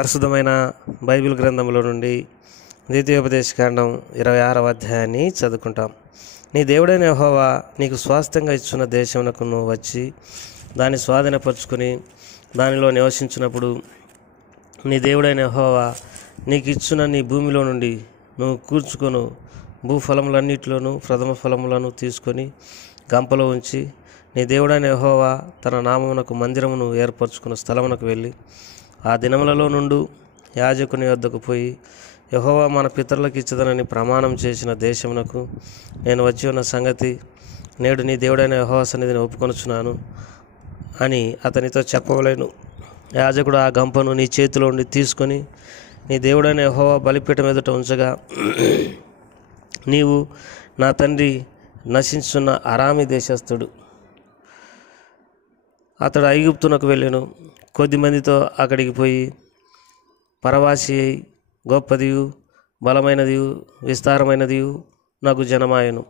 పరిశుద్ధమైన బైబిల్ గ్రంథంలో నుండి ద్వితీయోపదేశకాండం 26వ అధ్యాయాన్ని చదువుకుంటాం. నీ దేవుడైన యెహోవా నీకు స్వాస్థ్యంగా ఇచ్చిన దేశమునకు నువ్వు వచ్చి దాన్ని స్వాధీనపరుచుకొని దానిలో నివసించినప్పుడు నీ దేవుడైన యెహోవా నీకు ఇచ్చిన నీ భూమిలో నుండి నువ్వు కూర్చుకొను భూఫలములన్నిటిలోనూ ప్రథమ ఫలములను తీసుకొని గంపలో ఉంచి నీ దేవుడైన యెహోవా తన నామమునకు మందిరమును ఏర్పరచుకున్న స్థలమునకు వెళ్ళి ఆ దినములలో నుండి యాజకుని వద్దకు పోయి యెహోవా మన పితరులకు ఇచ్చదనని ప్రమాణం చేసిన దేశమునకు నేను వచ్చి ఉన్న సంగతి నేడు నీ దేవుడైన యెహోవా సన్నిధిని ఒప్పుకొనుచున్నాను అని అతనితో చెప్పవలేను. యాజకుడు ఆ గంపను నీ చేతిలో ఉండి తీసుకొని నీ దేవుడైన యెహోవా బలిపీఠం ఎదుట ఉంచగా నీవు నా తండ్రి నశించున్న అరామి దేశస్థుడు. అతడు ఐగుప్తునకు వెళ్ళెను. కొద్దిమందితో అక్కడికి పోయి పరవాసి అయి గొప్పదియు బలమైనదియు విస్తారమైనదియు నాకు జనమాయను.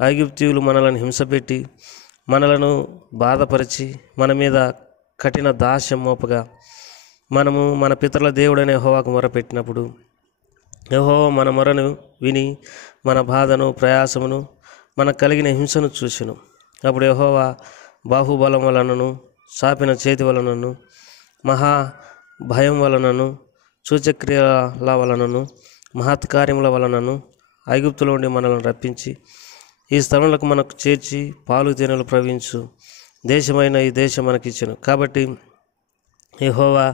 ఐగుప్తీయులు మనలను హింసపెట్టి మనలను బాధపరిచి మన మీద కఠిన దాస్యం మోపగా మనము మన పితరుల దేవుడైన యెహోవాకు మొరపెట్టినప్పుడు యెహోవా మన మొరను విని మన బాధను ప్రయాసమును మనకు కలిగిన హింసను చూసెను. అప్పుడు యెహోవా బాహుబలం వలనను చాపిన చేతి వలనను మహా భయం వలనను సూచక్రియల వలనను మహత్కార్యముల వలనను ఐగుప్తులో ఉండి మనల్ని రప్పించి ఈ స్థలములకు మనకు చేర్చి పాలు తేనెలు ప్రవహించు దేశమైన ఈ దేశం మనకిచ్చెను. కాబట్టి యెహోవా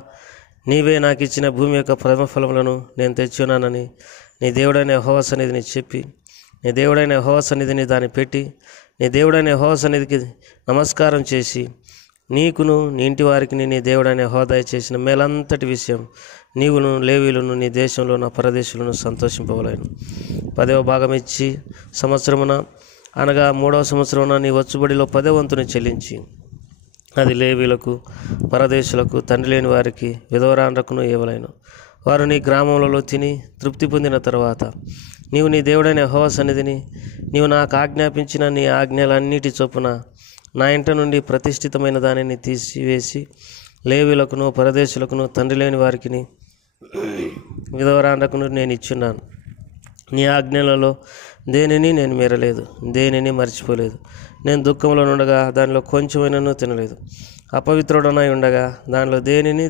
నీవే నాకు ఇచ్చిన భూమి యొక్క ప్రథమ ఫలములను నేను తెచ్చున్నానని నీ దేవుడైన యెహోవా సన్నిధిని చెప్పి నీ దేవుడైన యెహోవా సన్నిధిని దాన్ని పెట్టి నీ దేవుడైన యెహోవా సన్నిధికి నమస్కారం చేసి నీకును నీ ఇంటి వారికి నీ దేవుడైన యెహోవా చేసిన మేలంతటి విషయం నీవును లేవీయులను నీ దేశంలో నా పరదేశులను సంతోషింపవలేను. 10వ భాగం ఇచ్చి సంవత్సరమున అనగా 3వ సంవత్సరమున నీ వచ్చుబడిలో 10వ వంతుని చెల్లించి అది లేవీయులకు పరదేశులకు తండ్రి లేని వారికి విధవరాండ్రకును ఇవ్వలేను. వారు నీ గ్రామములలో తిని తృప్తి పొందిన తర్వాత నీవు నీ దేవుడైన యెహోవా సన్నిధిని నీవు నాకు ఆజ్ఞాపించిన నీ ఆజ్ఞలన్నిటి చొప్పున నా ఇంట నుండి ప్రతిష్ఠితమైన దానిని తీసివేసి లేవీయులకును పరదేశులకును తండ్రి లేని వారికి విధవరాండ్రకును నేను ఇచ్చున్నాను. నీ ఆజ్ఞలలో దేనిని నేను మీరలేదు, దేనిని మర్చిపోలేదు. నేను దుఃఖంలో ఉండగా దానిలో కొంచెమైనను తినలేదు, అపవిత్రుడనై ఉండగా దానిలో దేనిని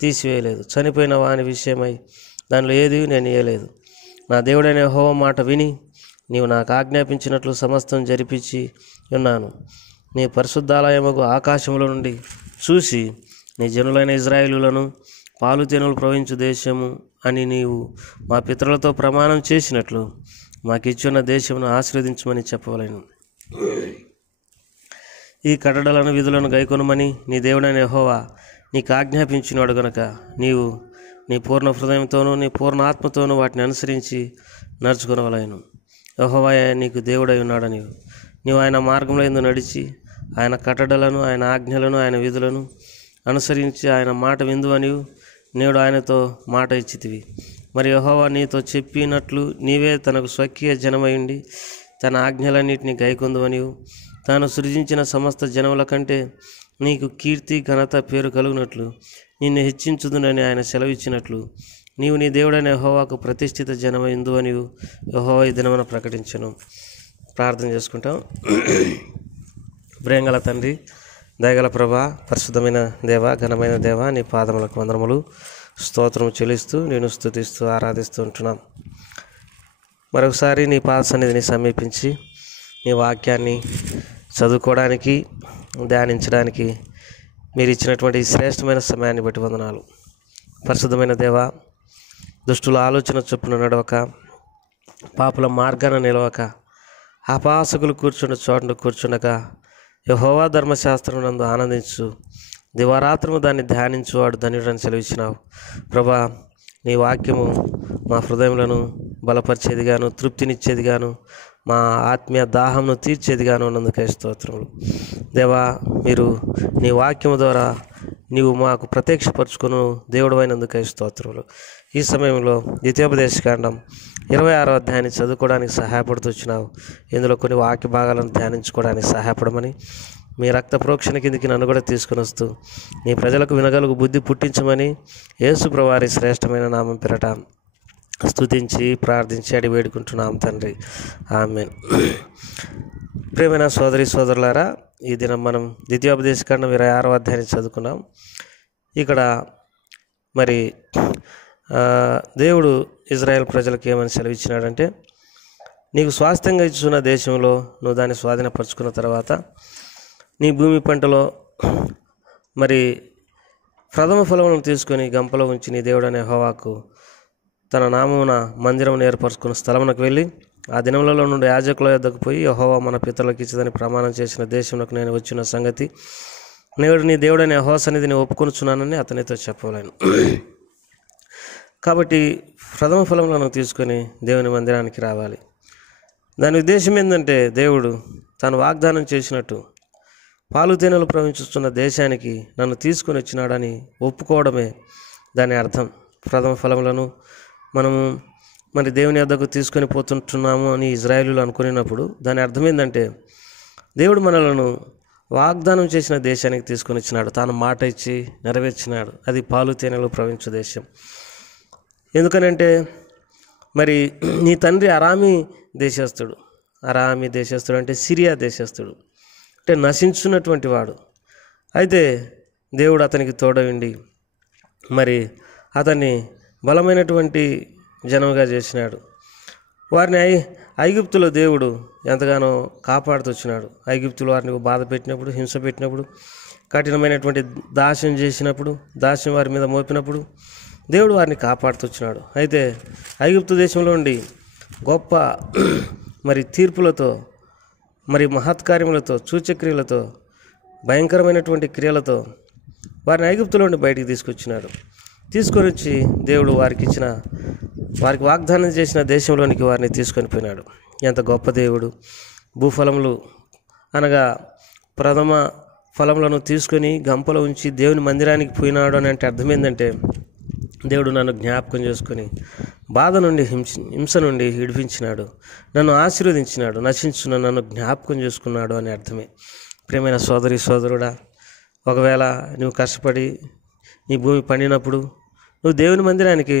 తీసివేయలేదు. చనిపోయిన వాని విషయమై దానిలో ఏది నేను ఇయ్యలేదు. నా దేవుడైన యెహోవా మాట విని నీవు నాకు ఆజ్ఞాపించినట్లు సమస్తం జరిపించి ఉన్నాను. నీ పరిశుద్ధాలయముకు ఆకాశముల నుండి చూసి నీ జనులైన ఇజ్రాయేలులను పాలు తేనెలు ప్రవహించు దేశము అని నీవు మా పితరులతో ప్రమాణం చేసినట్లు మాకిచ్చున్న దేశమును ఆశీర్వదించమని చెప్పవలెను. ఈ కట్టడలను విధులను గైకొనమని నీ దేవుడైన యెహోవా నీకు ఆజ్ఞాపించినాడు గనుక నీవు నీ పూర్ణ హృదయంతోనూ నీ పూర్ణ ఆత్మతోనూ వాటిని అనుసరించి నడుచుకొనవలెను. యెహోవాయే నీకు దేవుడై ఉన్నాడని నీవు ఆయన మార్గంలో యందు నడిచి ఆయన కట్టడలను ఆయన ఆజ్ఞలను ఆయన విధులను అనుసరించి ఆయన మాట విందువని నేడు ఆయనతో మాట ఇచ్చితివి. మరి యెహోవా నీతో చెప్పినట్లు నీవే తనకు స్వకీయ జనమైండి తన ఆజ్ఞలన్నింటినీ గైకొందువని తాను సృజించిన సమస్త జనముల కంటే నీకు కీర్తి ఘనత పేరు కలుగునట్లు నిన్ను హెచ్చించుదునని ఆయన సెలవిచ్చినట్లు నీవు నీ దేవుడైన యెహోవాకు ప్రతిష్ఠిత జనమైందువని యెహోవా ఈ దినమున ప్రకటించెను. ప్రార్థన చేసుకుంటాం. ప్రేమగల తండ్రి, దయగల ప్రభా, పరిశుద్ధమైన దేవ, ఘనమైన దేవ, నీ పాదములకు వందనములు స్తోత్రము చెల్లిస్తూ నేను స్తుతిస్తూ ఆరాధిస్తూ ఉంటున్నాం. మరొకసారి నీ పాద సన్నిధిని సమీపించి నీ వాక్యాన్ని చదువుకోవడానికి ధ్యానించడానికి మీరు ఇచ్చినటువంటి శ్రేష్టమైన సమయాన్ని బట్టి వందనాలు. పరిశుద్ధమైన దేవ, దుష్టుల ఆలోచన చొప్పున నడవక పాపుల మార్గాన నిలవక అపాసకులు కూర్చున్న చోటును కూర్చుండక యెహోవా ధర్మశాస్త్రం నందు ఆనందించు దివారాత్రము దాన్ని ధ్యానించువాడు ధన్యుడని సెలవిచ్చినావు. ప్రభా, నీ వాక్యము మా హృదయములను బలపరిచేదిగాను తృప్తినిచ్చేదిగాను మా ఆత్మీయ దాహంను తీర్చేదిగాను ఉన్నందుకే స్తోత్రములు. దేవా, మీరు నీ వాక్యము ద్వారా నీవు మాకు ప్రత్యక్షపరచుకును దేవుడు అయినందుకే స్తోత్రములు. ఈ సమయంలో ద్వితీయోపదేశకాండం 26వ అధ్యాయాన్ని చదువుకోవడానికి సహాయపడుతూ వచ్చినావు. ఇందులో కొన్ని వాక్య భాగాలను ధ్యానించుకోవడానికి సహాయపడమని మీ రక్త ప్రోక్షణ కిందికి నన్ను కూడా తీసుకుని వస్తూ నీ ప్రజలకు వినగలుగు బుద్ధి పుట్టించమని యేసు ప్రభువారి శ్రేష్టమైన నామం పేరట స్తుతించి ప్రార్థించి అడిగి వేడుకుంటున్నాం తండ్రి. ఆమేన్. ప్రియమైన సోదరి సోదరులారా, ఈ దినం మనం ద్వితీయోపదేశకాండం 26వ అధ్యాయాన్ని చదువుకున్నాం. ఇక్కడ మరి దేవుడు ఇజ్రాయెల్ ప్రజలకు ఏమని సెలవిచ్చినాడంటే, నీకు స్వాస్థ్యంగా ఇచ్చున్న దేశంలో నువ్వు దాన్ని స్వాధీనపరుచుకున్న తర్వాత నీ భూమి పంటలో మరి ప్రథమ ఫలములను తీసుకొని గంపలో ఉంచి నీ దేవుడనే యెహోవాకు తన నామమున మందిరం ఏర్పరచుకున్న స్థలమునకు వెళ్ళి ఆ దినములలో నుండి యాజకుల యొద్దకు పోయి, యెహోవా మన పితరులకు ఇచ్చదని ప్రమాణం చేసిన దేశంలోకి నేను వచ్చిన సంగతి నేడు నీ దేవుడైన యెహోవా సన్నిధిని ఒప్పుకొనుచున్నానని అతనితో చెప్పలేను. కాబట్టి ప్రథమ ఫలములను తీసుకొని దేవుని మందిరానికి రావాలి. దాని ఉద్దేశం ఏంటంటే, దేవుడు తాను వాగ్దానం చేసినట్టు పాలు తేనెలు ప్రవహించుతున్న దేశానికి నన్ను తీసుకొని వచ్చినాడని ఒప్పుకోవడమే దాని అర్థం. ప్రథమ ఫలములను మనము మరి దేవుని యొద్దకు తీసుకొని పోతుంటున్నాము అని ఇజ్రాయేలీలు అనుకునేటప్పుడు దాని అర్థం ఏంటంటే, దేవుడు మనలను వాగ్దానం చేసిన దేశానికి తీసుకొని వచ్చినాడు. తాను మాట ఇచ్చి నెరవేర్చినాడు. అది పాలు తేనెలు ప్రవహించు దేశం. ఎందుకనంటే, మరి నీ తండ్రి అరామీ దేశస్థుడు. అరామీ దేశస్థుడు అంటే సిరియా దేశస్థుడు, అంటే నశించున్నటువంటి వాడు. అయితే దేవుడు అతనికి తోడవిండి మరి అతన్ని బలమైనటువంటి జనముగా చేసినాడు. వారిని ఐగుప్తులో దేవుడు ఎంతగానో కాపాడుతూ వచ్చినాడు. ఐగుప్తులు వారిని బాధ పెట్టినప్పుడు, హింస పెట్టినప్పుడు, కఠినమైనటువంటి దాస్యం చేసినప్పుడు, దాస్యం వారి మీద మోపినప్పుడు దేవుడు వారిని కాపాడుతూ వచ్చినాడు. అయితే ఐగుప్తు దేశంలో ఉండి గొప్ప మరి తీర్పులతో, మరి మహత్కార్యములతో, సూచక్రియలతో, భయంకరమైనటువంటి క్రియలతో వారిని ఐగుప్తులో నుండి బయటికి తీసుకొచ్చినాడు. తీసుకొని వచ్చి దేవుడు వారికి వాగ్దానం చేసిన దేశంలోనికి వారిని తీసుకొని పోయినాడు. ఎంత గొప్ప దేవుడు! భూఫలములు అనగా ప్రథమ ఫలములను తీసుకొని గంపలో ఉంచి దేవుని మందిరానికి పోయినాడు అని అంటే అర్థం ఏంటంటే, దేవుడు నన్ను జ్ఞాపకం చేసుకొని బాధ నుండి హింస నుండి విడిపించినాడు, నన్ను ఆశీర్వదించినాడు, నశించున్న నన్ను జ్ఞాపకం చేసుకున్నాడు అని అర్థమే. ప్రియమైన సోదరి సోదరుడా, ఒకవేళ నువ్వు కష్టపడి నీ భూమి పండినప్పుడు నువ్వు దేవుని మందిరానికి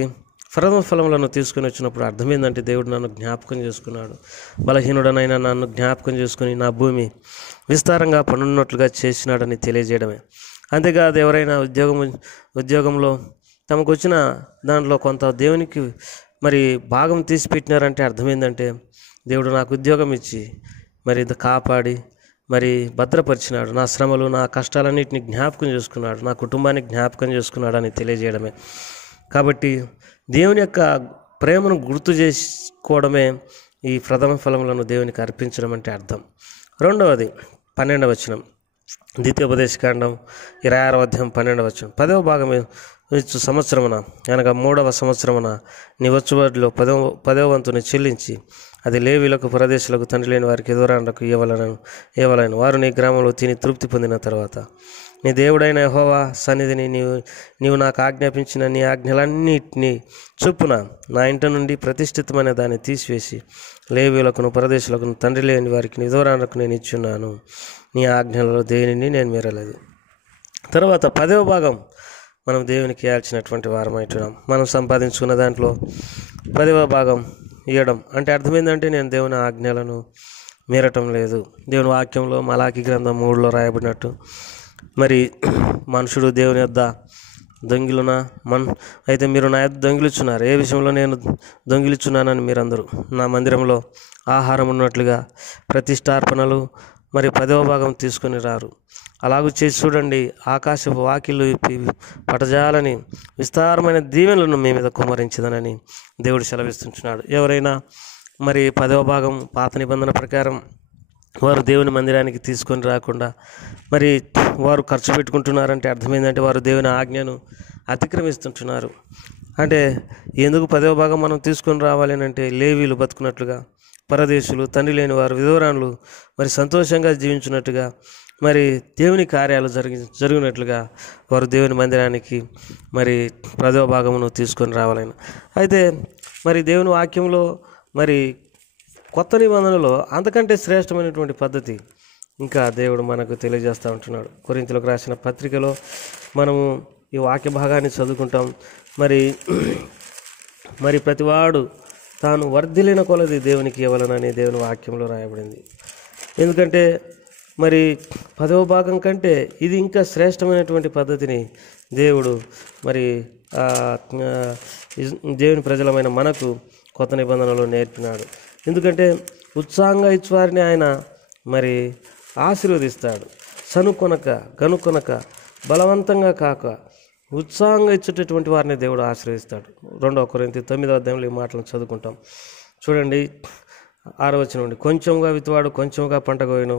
ప్రథమ ఫలములను తీసుకొని వచ్చినప్పుడు అర్థం ఏంటంటే, దేవుడు నన్ను జ్ఞాపకం చేసుకున్నాడు, బలహీనుడనైనా నన్ను జ్ఞాపకం చేసుకుని నా భూమి విస్తారంగా పండున్నట్లుగా చేసినాడని తెలియజేయడమే. అంతేకాదు, ఎవరైనా ఉద్యోగంలో తమకు వచ్చిన దాంట్లో కొంత దేవునికి మరి భాగం తీసి పెట్టినారంటే అర్థం ఏంటంటే, దేవుడు నాకు ఉద్యోగం ఇచ్చి మరి కాపాడి మరి భద్రపరిచినాడు, నా శ్రమలు నా కష్టాలన్నింటినీ జ్ఞాపకం చేసుకున్నాడు, నా కుటుంబాన్ని జ్ఞాపకం చేసుకున్నాడు అని తెలియజేయడమే. కాబట్టి దేవుని యొక్క ప్రేమను గుర్తు చేసుకోవడమే ఈ ప్రథమ ఫలములను దేవునికి అర్పించడం అంటే అర్థం. రెండవది 12వ వచనం, ద్వితీయోపదేశకాండం 26వ అధ్యాయం 12వ వచనం. 10వ భాగం ఇచ్చు సంవత్సరమున అనగా 3వ సంవత్సరమున నీ వచ్చుబడిలో 10వ వంతుని చెల్లించి అది లేవీలకు పరదేశులకు తండ్రి లేని వారికి ఎదురాండకు ఇవ్వలేను. వారు నీ గ్రామంలో తిని తృప్తి పొందిన తర్వాత నీ దేవుడైన యెహోవా సన్నిధిని నీవు నాకు ఆజ్ఞాపించిన నీ ఆజ్ఞలన్నిటినీ చొప్పున నా ఇంటి నుండి ప్రతిష్ఠితమైన దాన్ని తీసివేసి లేవీయులకును పరదేశులకును తండ్రి లేని వారికి నిదూరాండకు నేను ఇచ్చున్నాను. నీ ఆజ్ఞలలో దేనిని నేను మీరలేదు. తర్వాత 10వ భాగం మనం దేవునికి ఇవ్వాల్సినటువంటి వారమైతున్నాం. మనం సంపాదించుకున్న దాంట్లో 10వ భాగం ఇవ్వడం అంటే అర్థం ఏంటంటే, నేను దేవుని ఆజ్ఞలను మీరటం లేదు. దేవుని వాక్యంలో మలాకి గ్రంథం 3లో రాయబడినట్టు, మరి మనుషుడు దేవుని యొద్ద దొంగిలునా అయితే మీరు నా యొద్ద దొంగిలిచున్నారు. ఏ విషయంలో నేను దొంగిలిచున్నానని మీరందరూ నా మందిరంలో ఆహారం ఉన్నట్లుగా ప్రతిష్టార్పణలు మరి 10వ భాగం తీసుకొని రారు. అలాగూ చేసి చూడండి, ఆకాశపు వాకిళ్ళు పటజాలని విస్తారమైన దీవెనలను మీ మీద కుమ్మరించదనని దేవుడు సెలవిస్తుంటున్నాడు. ఎవరైనా మరి 10వ భాగం పాత నిబంధన ప్రకారం వారు దేవుని మందిరానికి తీసుకొని రాకుండా మరి వారు ఖర్చు పెట్టుకుంటున్నారంటే అర్థమైందంటే వారు దేవుని ఆజ్ఞను అతిక్రమిస్తుంటున్నారు. అంటే ఎందుకు 10వ భాగం మనం తీసుకొని రావాలి అని అంటే, లేవీలు బతుకున్నట్లుగా, పరదేశులు, తండ్రి లేని వారు, విధవరాన్లు మరి సంతోషంగా జీవించినట్టుగా, మరి దేవుని కార్యాలు జరిగినట్లుగా వారు దేవుని మందిరానికి మరి 10వ భాగమును తీసుకొని రావాలని. అయితే మరి దేవుని వాక్యంలో మరి కొత్త నిబంధనలో అంతకంటే శ్రేష్టమైనటువంటి పద్ధతి ఇంకా దేవుడు మనకు తెలియజేస్తూ ఉంటున్నాడు. కొరింథీయులకు రాసిన పత్రికలో మనము ఈ వాక్య భాగాన్ని చదువుకుంటాం. మరి ప్రతివాడు తాను వర్ధిల్లిన కొలది దేవునికి ఇవ్వాలనని దేవుని వాక్యంలో రాయబడింది. ఎందుకంటే మరి 10వ భాగం కంటే ఇది ఇంకా శ్రేష్టమైనటువంటి పద్ధతిని దేవుడు మరి దేవుని ప్రజలమైన మనకు కొత్త నిబంధనలో నేర్పినాడు. ఎందుకంటే ఉత్సాహంగా ఇచ్చేవారిని ఆయన మరి ఆశీర్వదిస్తాడు. సనుకొనక గనుకొనక బలవంతంగా కాక ఉత్సాహంగా ఇచ్చేటటువంటి వారిని దేవుడు ఆశీర్వదిస్తాడు. 2 కొరింథీ 9వ అధ్యాయంలో ఈ మాటలను చదువుకుంటాం. చూడండి 6వ వచనం నుండి, కొంచెంగా విత్తువాడు కొంచెంగా పంట కోయును,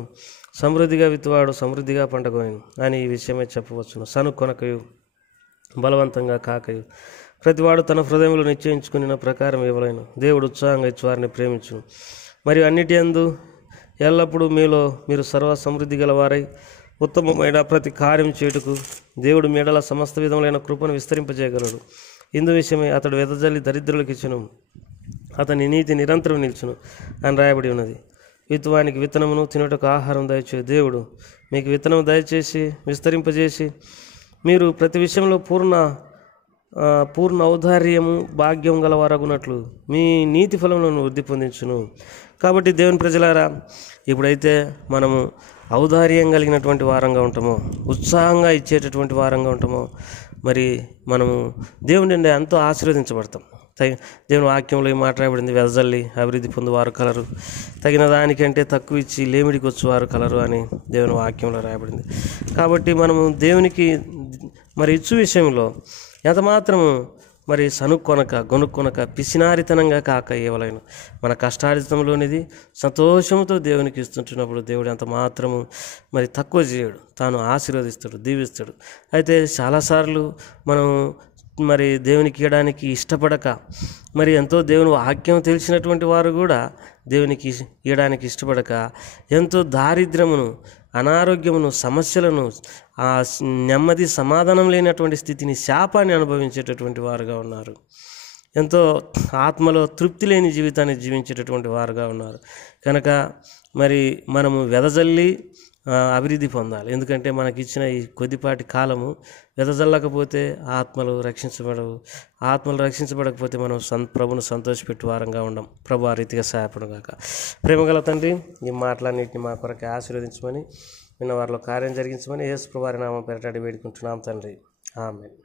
సమృద్ధిగా విత్తువాడు సమృద్ధిగా పంట కోయును అని ఈ విషయమే చెప్పవచ్చును. సనుకొనకయు బలవంతంగా కాకయు ప్రతివాడు తన హృదయంలో నిశ్చయించుకున్న ప్రకారం ఇవ్వలేను. దేవుడు ఉత్సాహంగా ఇచ్చేవారిని ప్రేమించును. మరియు అన్నిటి యందు ఎల్లప్పుడూ మీరు సర్వ సమృద్ధి గలవారై ఉత్తమమైన ప్రతి కార్యం చేయుటకు దేవుడు మీడల సమస్త విధములైన కృపను విస్తరింపజేయగలడు. ఇందు విషయమై అతడు వెదజల్లి దరిద్రులకు ఇచ్చును, అతని నీతి నిరంతరం నిలుచును అని రాయబడి ఉన్నది. విత్తువానికి విత్తనమును తినుటకు ఆహారం దయచే దేవుడు మీకు విత్తనం దయచేసి విస్తరింపజేసి మీరు ప్రతి విషయంలో పూర్ణ ఔదార్యము భాగ్యం గలవారగునట్లు మీ నీతి ఫలములను వృద్ధి పొందించును. కాబట్టి దేవుని ప్రజలారా, ఇప్పుడైతే మనము ఔదార్యం కలిగినటువంటి వారంగా ఉంటామో, ఉత్సాహంగా ఇచ్చేటటువంటి వారంగా ఉంటామో, మరి మనము దేవుని నుండి ఎంతో ఆశీర్వదించబడతాం. దేవుని వాక్యంలో ఈ మాట్లాడబడింది, వెదజల్లి అభివృద్ధి పొందువారు కలరు, తగిన దానికంటే తక్కువ ఇచ్చి లేమిడికి వచ్చేవారు కలరు అని దేవుని వాక్యంలో రాయబడింది. కాబట్టి మనము దేవునికి మరి ఇచ్చు విషయంలో ఎంత మాత్రము మరి సనుక్కొనక గొనుక్కొనక పిసినారితనంగా కాక ఇవ్వలేను. మన కష్టార్జితంలోనిది సంతోషంతో దేవునికి ఇస్తుంటున్నప్పుడు దేవుడు ఎంత మాత్రము మరి తక్కువ చేయడు, తాను ఆశీర్వదిస్తాడు, దీవిస్తాడు. అయితే చాలాసార్లు మనం మరి దేవునికి ఇవ్వడానికి ఇష్టపడక, మరి ఎంతో దేవుని వాక్యం తెలిసినటువంటి వారు కూడా దేవునికి ఇవ్వడానికి ఇష్టపడక ఎంతో దారిద్ర్యమును, అనారోగ్యమును, సమస్యలను, ఆ నెమ్మది సమాధానం లేనటువంటి స్థితిని, శాపాన్ని అనుభవించేటటువంటి వారుగా ఉన్నారు. ఎంతో ఆత్మలో తృప్తి లేని జీవితాన్ని జీవించేటటువంటి వారుగా ఉన్నారు. కనుక మరి మనము వెదజల్లి అభివృద్ధి పొందాలి. ఎందుకంటే మనకిచ్చిన ఈ కొద్దిపాటి కాలము వెదజల్లకపోతే ఆత్మలు రక్షించబడవు. ఆత్మలు రక్షించబడకపోతే మనం ప్రభును సంతోషపెట్టు వారంగా ఉండం. ప్రభు ఆ రీతిగా సహాయపడుగాక. ప్రేమగల తండ్రి, ఈ మాటలన్నింటినీ మా కొరకు ఆశీర్వదించమని, విన్న వారిలో కార్యం జరిగించమని యేసు ప్రభువారి నామమున పేరట వేడుకుంటున్నాం తండ్రి. ఆమేన్.